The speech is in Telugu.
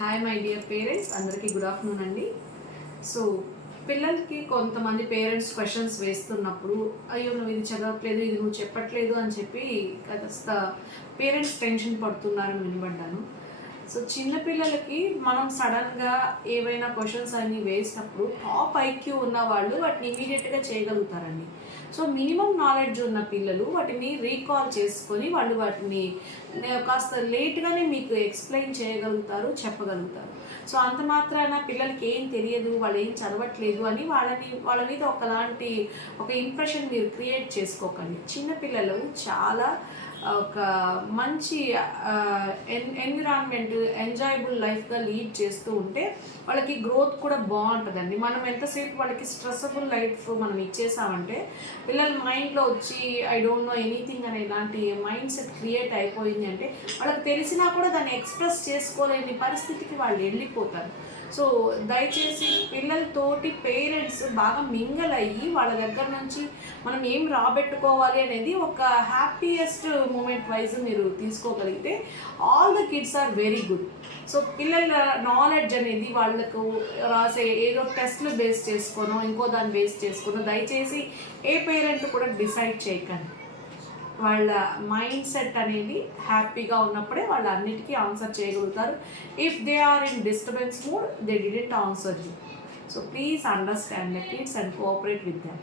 హాయ్ మై డియర్ పేరెంట్స్, అందరికీ గుడ్ ఆఫ్టర్నూన్ అండి. సో పిల్లలకి కొంతమంది పేరెంట్స్ క్వశ్చన్స్ వేస్తున్నప్పుడు, అయ్యో నువ్వు ఇది చదవట్లేదు, ఇది నువ్వు చెప్పట్లేదు అని చెప్పి కాస్త పేరెంట్స్ టెన్షన్ పడుతున్నారని వినబడ్డాను. సో చిన్నపిల్లలకి మనం సడన్గా ఏవైనా క్వశ్చన్స్ అన్ని వేసినప్పుడు టాప్ ఐక్యూ ఉన్న వాళ్ళు వాటిని ఇమీడియట్గా చేయగలుగుతారండి. సో మినిమం నాలెడ్జ్ ఉన్న పిల్లలు వాటిని రీకాల్ చేసుకొని వాళ్ళు వాటిని కాస్త లేట్గానే మీకు ఎక్స్ప్లెయిన్ చేయగలుగుతారు, చెప్పగలుగుతారు. సో అంత మాత్రాన పిల్లలకి ఏం తెలియదు, వాళ్ళు ఏం చదవట్లేదు అని వాళ్ళ మీద ఒక ఇంప్రెషన్ మీరు క్రియేట్ చేసుకోకండి. చిన్నపిల్లలు చాలా ఒక మంచి ఎన్విరాన్మెంట్, ఎంజాయబుల్ లైఫ్గా లీడ్ చేస్తూ ఉంటే వాళ్ళకి గ్రోత్ కూడా బాగుంటుందండి. మనం ఎంతసేపు వాళ్ళకి స్ట్రెస్ఫుల్ లైఫ్ మనం ఇచ్చేసామంటే పిల్లల మైండ్లో వచ్చి ఐ డోంట్ నో ఎనీథింగ్ అనే ఇలాంటి మైండ్ సెట్ క్రియేట్ అయిపోయింది అంటే వాళ్ళకి తెలిసినా కూడా దాన్ని ఎక్స్ప్రెస్ చేసుకోలేని పరిస్థితికి వాళ్ళు వెళ్ళిపోతారు. సో దయచేసి పిల్లలతోటి పేరెంట్స్ బాగా మింగల్ అయ్యి వాళ్ళ దగ్గర నుంచి మనం ఏం రాబెట్టుకోవాలి అనేది ఒక హ్యాపీయెస్ట్ మూమెంట్ వైజ్ మీరు తీసుకోగలిగితే all the kids are very good. So పిల్లల నాలెడ్జ్ అనేది వాళ్ళకు రాసే ఏదో టెస్ట్లు బేస్ చేసుకోనో ఇంకో దాన్ని బేస్ చేసుకోనో దయచేసి ఏ పేరెంట్ కూడా డిసైడ్ చేయకండి. వాళ్ళ మైండ్ సెట్ అనేది హ్యాపీగా ఉన్నప్పుడే వాళ్ళు అన్నిటికీ ఆన్సర్ చేయగలుగుతారు. If they are in disturbance mood they didn't answer you. So please understand the kids and cooperate with them.